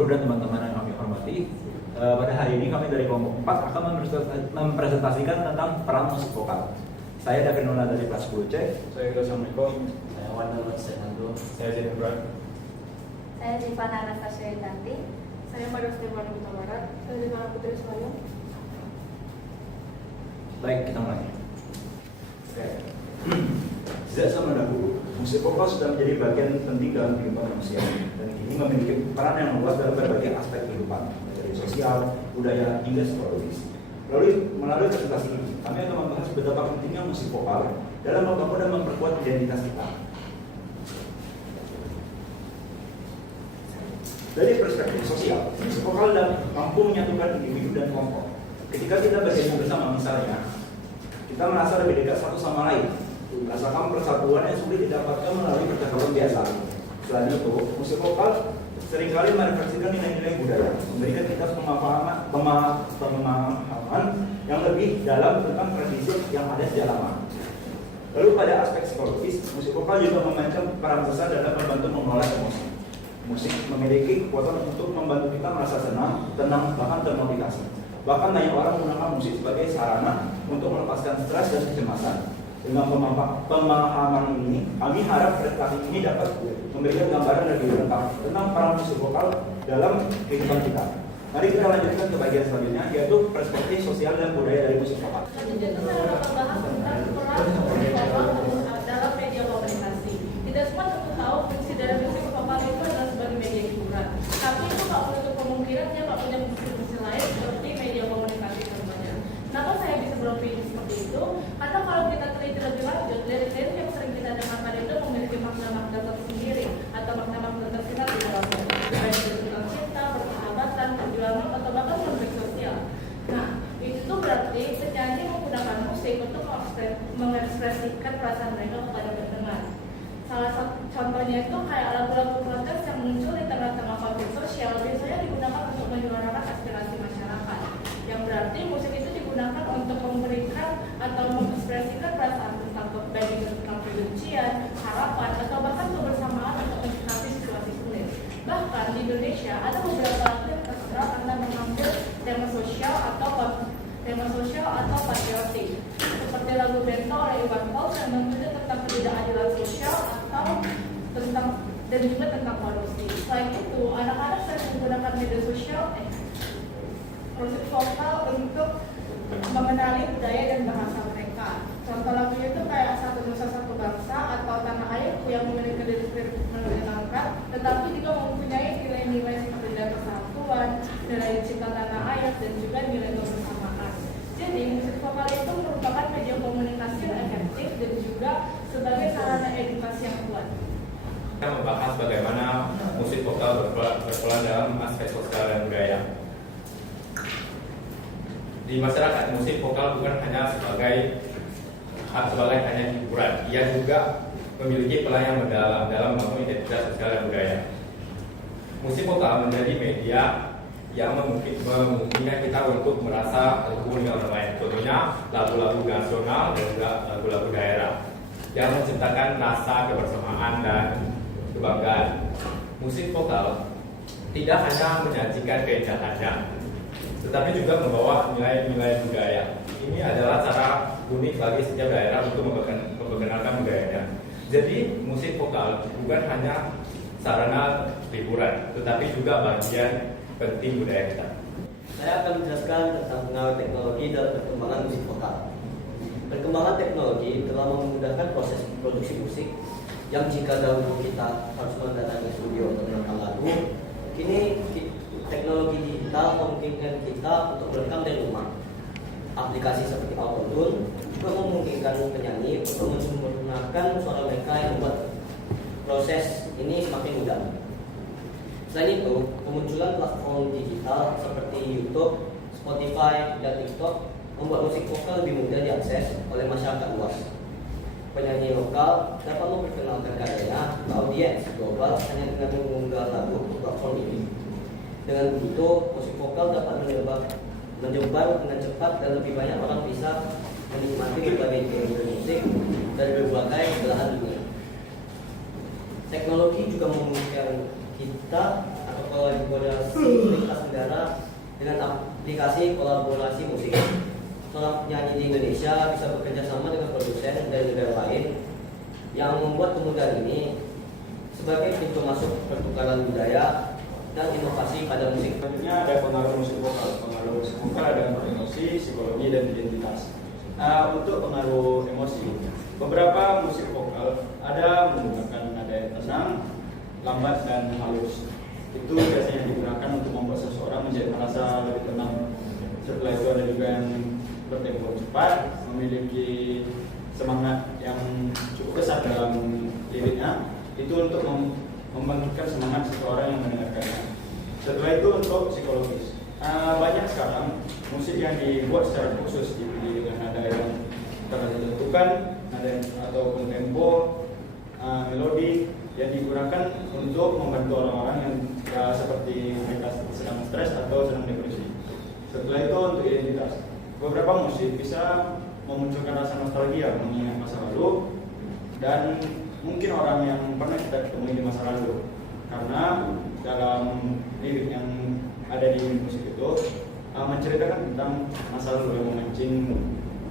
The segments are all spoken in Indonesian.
guru dan teman-teman yang kami hormati. Pada hari ini kami dari kelompok 4 akan mempresentasikan tentang peran musik vokal. Saya David Nona dari kelas 10C. Saya Assalamualaikum. Saya Wanda Senando. Saya Jadi Brad. Saya Zivana Anastasia Intanti. Saya Maria Stefani Huta Barat. Saya Zivana Putri Selayang. Baik, kita mulai. Sejak zaman dahulu, musik vokal sudah menjadi bagian penting dalam kehidupan manusia dan kini memiliki peran yang luas dalam berbagai aspek kehidupan, dari sosial, budaya, hingga psikologis. Melalui presentasi ini, kami akan membahas betapa pentingnya musik vokal dalam membangun dan memperkuat identitas kita. Dari perspektif sosial, musik vokal mampu menyatukan individu dan kelompok. Ketika kita bergabung bersama misalnya, kita merasa lebih dekat satu sama lain, merasakan persatuan yang sulit didapatkan melalui percakapan biasa. Selain itu, musik vokal seringkali merefleksikan nilai-nilai budaya, memberikan kita pemahaman yang lebih dalam tentang tradisi yang ada sejak lama. Lalu pada aspek psikologis, musik vokal juga memainkan peran besar dalam membantu mengelola emosi. Musik memiliki kekuatan untuk membantu kita merasa senang, tenang, bahkan termotivasi. Bahkan banyak orang menggunakan musik sebagai sarana untuk melepaskan stres dan kecemasan. Dengan pemahaman ini, kami harap presentasi ini dapat memberikan gambaran lebih lengkap tentang peran musik vokal dalam kehidupan kita. Mari kita lanjutkan ke bagian selanjutnya, yaitu perspektif sosial dan budaya dari musik vokal. Selanjutnya saya akan bahas tentang peran musik vokal dalam media komunikasi. Tidak semua tentu tahu fungsi dari musik vokal itu adalah sebagai media hiburan. Tapi itu tak menutup kemungkinan dia tak punya fungsi lain seperti media komunikasi contohnya. Kenapa saya bisa beropini seperti itu? Karena kalau kita teliti lebih lanjut, lirik-lirik yang sering kita dengarkan itu memiliki makna-makna tersendiri atau makna-makna tersirat di dalamnya. Baik itu tentang cinta, persahabatan, perjuangan, atau bahkan konflik sosial. Nah, itu berarti penyanyi menggunakan musik untuk mengekspresikan perasaan mereka kepada pendengar. Salah satu contohnya itu kayak lagu-lagu protes yang muncul di tengah-tengah konflik sosial biasanya digunakan untuk menyuarakan aspirasi masyarakat. Yang berarti musik itu digunakan untuk memberikan atau mengekspresikan perasaan tentang baik itu tentang kebencian, harapan, atau bahkan kebersamaan untuk menyikapi situasi sulit. Bahkan di Indonesia ada beberapa lagu yang terkenal karena mengambil tema sosial atau patriotik, seperti lagu Bento oleh Iwan Fals yang mengatur tentang ketidakadilan sosial atau tentang dan juga tentang korupsi. Selain itu, anak-anak sering menggunakan media sosial musik vokal untuk mengenali budaya dan bahasa mereka. Contoh lagunya itu kayak Satu Nusa Satu Bangsa atau Tanah Airku yang memiliki lirik menyenangkan, tetapi juga mempunyai nilai-nilai seperti persatuan, nilai cinta tanah air, dan juga nilai kebersamaan. Jadi musik vokal itu merupakan media komunikasi yang efektif dan juga sebagai sarana edukasi yang kuat. Kita membahas bagaimana musik vokal berperan dalam aspek sosial dan budaya. Di masyarakat, musik vokal bukan hanya sebagai hanya hiburan, ia juga memiliki peran yang mendalam dalam membangun identitas sosial dan budaya. Musik vokal menjadi media yang memungkinkan kita untuk merasa terhubung dengan orang lain. Contohnya lagu-lagu nasional dan juga lagu-lagu daerah yang menciptakan rasa kebersamaan dan kebanggaan. Musik vokal tidak hanya menyajikan keindahannya, tetapi juga membawa nilai-nilai budaya. Ini adalah cara unik bagi setiap daerah untuk memperkenalkan budayanya. Jadi musik vokal bukan hanya sarana hiburan, tetapi juga bagian penting budaya kita. Saya akan menjelaskan tentang pengaruh teknologi dalam perkembangan musik vokal. Perkembangan teknologi telah memudahkan proses produksi musik yang jika dahulu kita harus mendatangi studio untuk merekam lagu, kini teknologi digital memungkinkan kita untuk merekam dari rumah. Aplikasi seperti Auto-Tune juga memungkinkan penyanyi untuk menggunakan suara mereka yang membuat proses ini semakin mudah. Selain itu, kemunculan platform digital seperti YouTube, Spotify, dan TikTok membuat musik vokal lebih mudah diakses oleh masyarakat luas. Penyanyi lokal dapat memperkenalkan karyanya ke audiens global hanya dengan mengunggah lagu ke platform ini. Dengan begitu, musik vokal dapat menyebar dengan cepat dan lebih banyak orang bisa menikmati berbagai genre musik dari berbagai belahan dunia. Teknologi juga memungkinkan kita atau kolaborasi lintas negara dengan aplikasi kolaborasi musik. Seorang penyanyi di Indonesia bisa bekerja sama dengan produsen dari negara lain yang membuat kemudahan ini sebagai pintu masuk pertukaran budaya dan inovasi pada musik. Selanjutnya ada pengaruh musik vokal. Pengaruh musik vokal ada emosi, psikologi, dan identitas. Untuk pengaruh emosi, beberapa musik vokal ada menggunakan nada yang tenang, lambat, dan halus. Itu biasanya digunakan untuk membuat seseorang menjadi merasa lebih tenang. Setelah itu ada juga yang bertempo cepat, memiliki semangat yang cukup besar dalam liriknya. Itu untuk membangkitkan semangat seseorang yang mendengarkannya. Setelah itu untuk psikologis, banyak sekarang musik yang dibuat secara khusus dipilih dengan nada yang telah ditentukan, nada ataupun tempo, melodi yang digunakan untuk membantu orang-orang yang seperti mereka sedang stres atau sedang depresi. Setelah itu untuk identitas, beberapa musik bisa memunculkan rasa nostalgia mengingat masa lalu dan mungkin orang yang pernah kita temui di masa lalu, karena dalam lirik yang ada di musik itu menceritakan tentang masa lalu yang memancing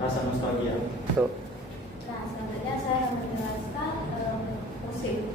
rasa nostalgia. Nah, selanjutnya saya akan menjelaskan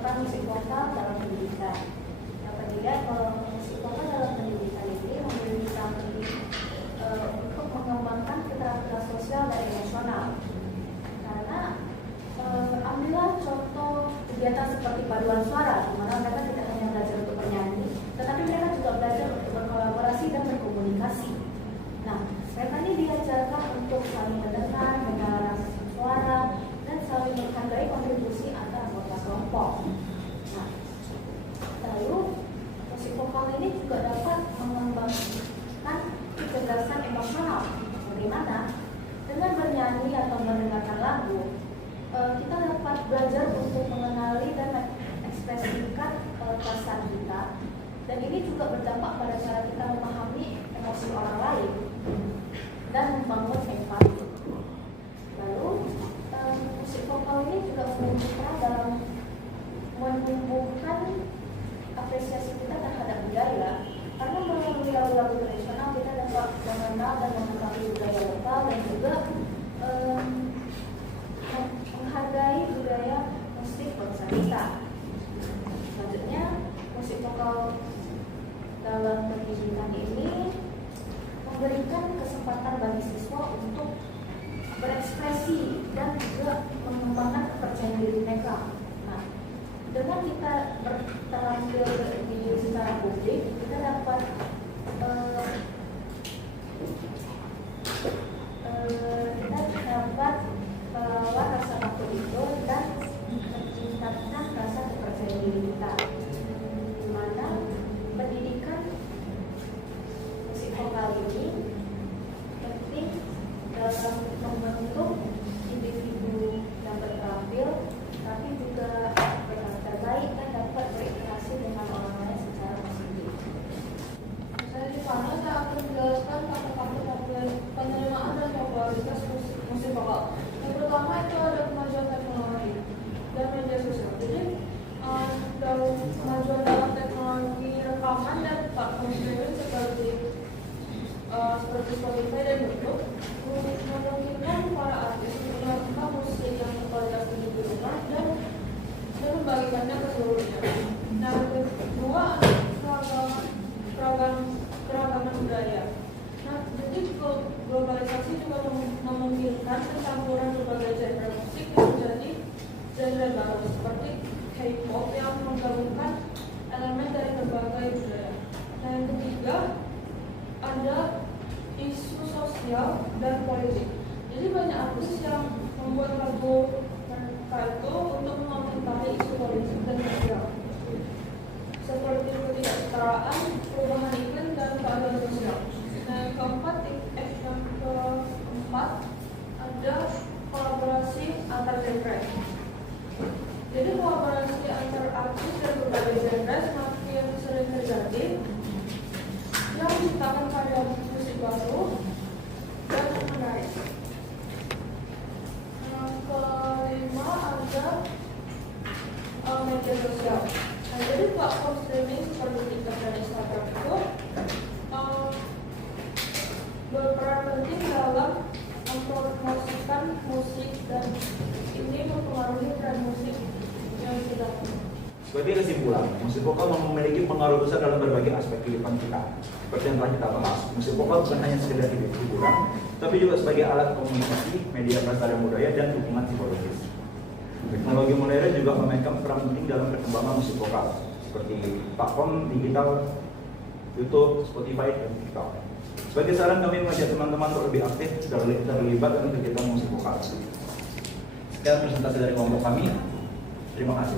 peran musik vokal dalam pendidikan. Yang ketiga, kalau musik vokal dalam pendidikan ini memberi penting untuk mengembangkan keterampilan sosial dan emosional. Karena ambillah contoh kegiatan seperti paduan suara, di mana mereka tidak hanya belajar untuk bernyanyi, tetapi mereka juga belajar untuk berkolaborasi dan berkomunikasi. Nah, mereka ini diajarkan untuk saling mendengar, mengenal suara, dan saling menghargai kontribusi antar anggota kelompok. Nah, lalu musik vokal ini juga dapat mengembangkan kecerdasan emosional. Bagaimana? Dengan bernyanyi atau mendengarkan lagu, kita dapat belajar untuk mengenali dan mengekspresikan perasaan kita, dan ini juga berdampak pada cara kita memahami emosi orang lain dan membangun empati. Lalu musik vokal ini juga menunjukkan dalam menumbuhkan apresiasi kita terhadap budaya, karena melalui lagu-lagu tradisional kita dapat mengenal dan mengetahui budaya lokal dan juga menghargai budaya musik bangsa kita. Selanjutnya, musik vokal dalam pendidikan ini memberikan kesempatan bagi siswa untuk berekspresi dan juga mengembangkan kepercayaan diri mereka. Nah, dengan kita terampil berdiri secara publik, kita dapat melawan rasa takut itu dan meningkatkan rasa kepercayaan diri kita. Di mana pendidikan musik vokal ini penting dalam membentuk individu yang berterampil, tapi juga berkarakter baik dan dapat berinteraksi dengan orang lain secara positif. Saya di sana saya akan menjelaskan faktor-faktor penerimaan dan popularitas musik vokal. Yang pertama itu ada kemajuan teknologi dan media sosial. Jadi dalam kemajuan dalam teknologi rekaman dan platform streaming seperti Spotify dan YouTube memungkinkan para artis mengeluarkan musik yang berkualitas tinggi di rumah dan membagikannya ke seluruh dunia. Nah, kedua keragaman budaya. Nah, jadi globalisasi juga memungkinkan pencampuran berbagai genre musik menjadi genre baru seperti K-pop yang menggabungkan elemen dari berbagai budaya. Nah, yang ketiga ada isu sosial dan politik. Jadi banyak artis yang membuat lagu mereka itu untuk mengomentari isu politik dan sosial, seperti ketidaksetaraan, perubahan iklim, dan keadilan sosial. Nah, yang keempat ada kolaborasi antar genre. Jadi kolaborasi antar artis dan berbagai genre semakin sering terjadi, yang menciptakan karya musik baru dan menarik. Yang kelima ada media sosial. Nah, jadi platform streaming seperti TikTok dan Instagram Sebagai kesimpulan, musik vokal memiliki pengaruh besar dalam berbagai aspek kehidupan kita. Seperti yang telah kita bahas, musik vokal bukan hanya sekedar hiburan, tapi juga sebagai alat komunikasi, media pelestarian budaya, dan dukungan psikologis. Teknologi modern juga memainkan peran penting dalam perkembangan musik vokal, seperti platform digital, YouTube, Spotify, dan TikTok. Sebagai saran, kami mengajak teman-teman untuk lebih aktif terlibat dalam kegiatan musik vokal. Sekian presentasi dari kelompok kami. Terima kasih.